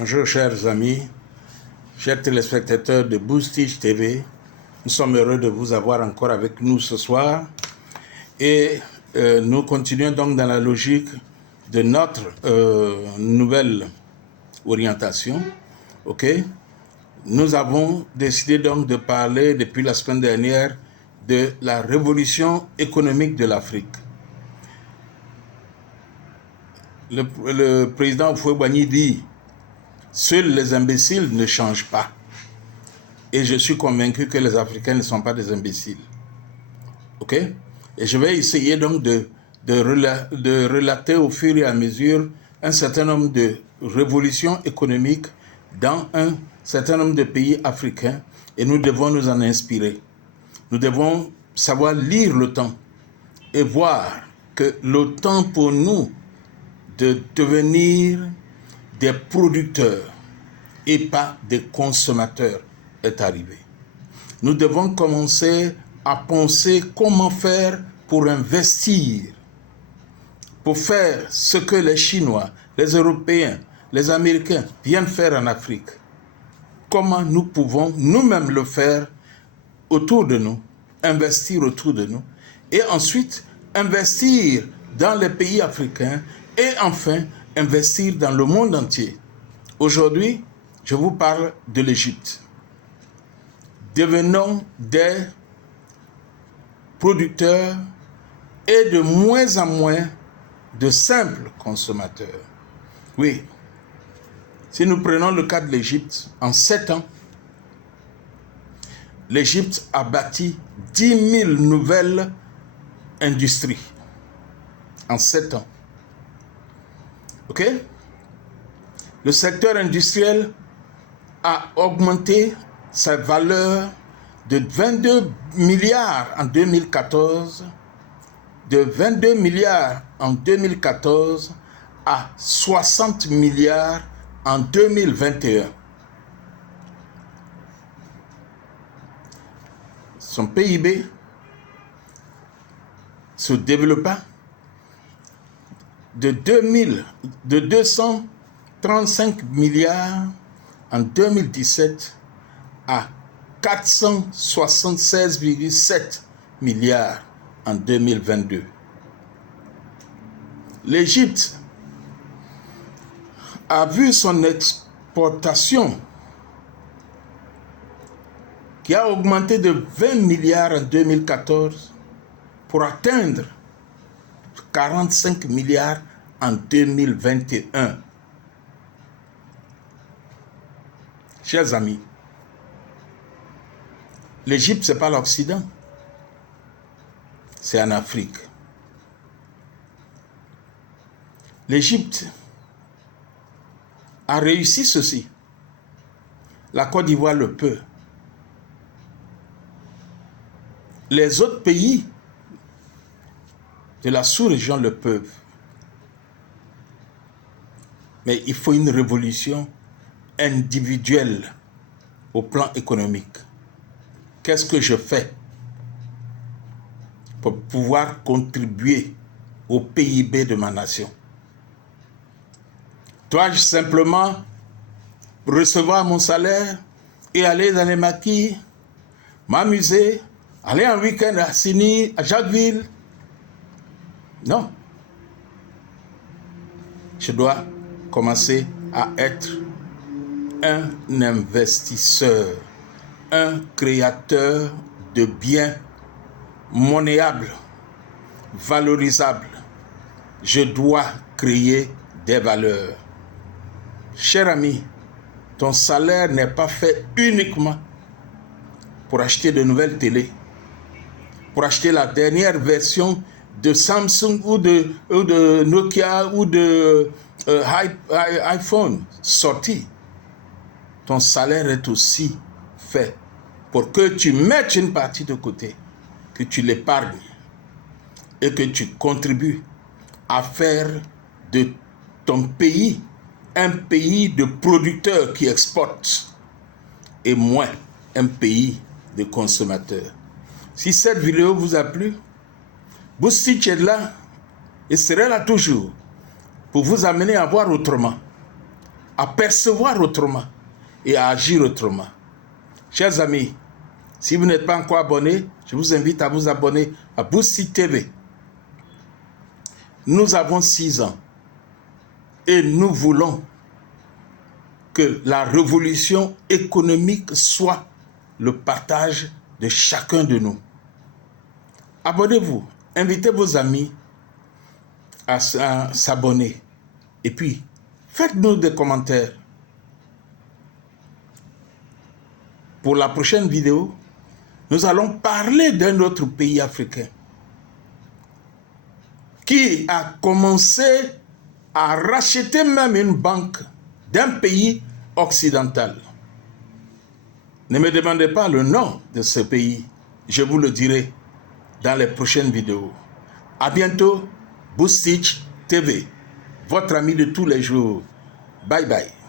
Bonjour chers amis, chers téléspectateurs de Boostage TV. Nous sommes heureux de vous avoir encore avec nous ce soir. Et nous continuons donc dans la logique de notre nouvelle orientation. Ok? Nous avons décidé donc de parler depuis la semaine dernière de la révolution économique de l'Afrique. Le président Houphouët-Boigny dit « Seuls les imbéciles ne changent pas ». Et je suis convaincu que les Africains ne sont pas des imbéciles. Ok? Et je vais essayer donc de relater au fur et à mesure un certain nombre de révolutions économiques dans un certain nombre de pays africains et nous devons nous en inspirer. Nous devons savoir lire le temps et voir que le temps pour nous de devenir des producteurs et pas des consommateurs est arrivé. Nous devons commencer à penser comment faire pour investir, pour faire ce que les Chinois, les Européens, les Américains viennent faire en Afrique. Comment nous pouvons nous-mêmes le faire autour de nous, investir autour de nous, et ensuite investir dans les pays africains et enfin investir dans le monde entier. Aujourd'hui, je vous parle de l'Égypte. Devenons des producteurs et de moins en moins de simples consommateurs. Oui, si nous prenons le cas de l'Égypte, en 7 ans, l'Égypte a bâti 10 000 nouvelles industries. En 7 ans. Ok? Le secteur industriel a augmenté sa valeur de 22 milliards en 2014, de 22 milliards en 2014 à 60 milliards en 2021. Son PIB se développa de 235 milliards en 2017 à 476,7 milliards en 2022. L'Égypte a vu son exportation qui a augmenté de 20 milliards en 2014 pour atteindre 45 milliards en 2021. Chers amis, l'Égypte, ce n'est pas l'Occident, c'est en Afrique. L'Égypte a réussi ceci. La Côte d'Ivoire le peut. Les autres pays de la sous-région le peuvent. Mais il faut une révolution individuelle au plan économique. Qu'est-ce que je fais pour pouvoir contribuer au PIB de ma nation? Dois-je simplement recevoir mon salaire et aller dans les maquis, m'amuser, aller en week-end à Sini, à Jacquesville? Non. Je dois commencer à être un investisseur, un créateur de biens monnayables, valorisables. Je dois créer des valeurs. Cher ami, ton salaire n'est pas fait uniquement pour acheter de nouvelles télés, pour acheter la dernière version de Samsung ou de Nokia ou de iPhone sorti. Ton salaire est aussi fait pour que tu mettes une partie de côté, que tu l'épargnes et que tu contribues à faire de ton pays un pays de producteurs qui exportent et moins un pays de consommateurs. Si cette vidéo vous a plu, Boostage est là et sera là toujours pour vous amener à voir autrement, à percevoir autrement et à agir autrement. Chers amis, si vous n'êtes pas encore abonné, je vous invite à vous abonner à Boosty TV. Nous avons 6 ans et nous voulons que la révolution économique soit le partage de chacun de nous. Abonnez-vous, invitez vos amis à s'abonner et puis faites-nous des commentaires. Pour la prochaine vidéo, nous allons parler d'un autre pays africain qui a commencé à racheter même une banque d'un pays occidental. Ne me demandez pas le nom de ce pays, je vous le dirai dans les prochaines vidéos. À bientôt, Boosty TV, votre ami de tous les jours. Bye bye.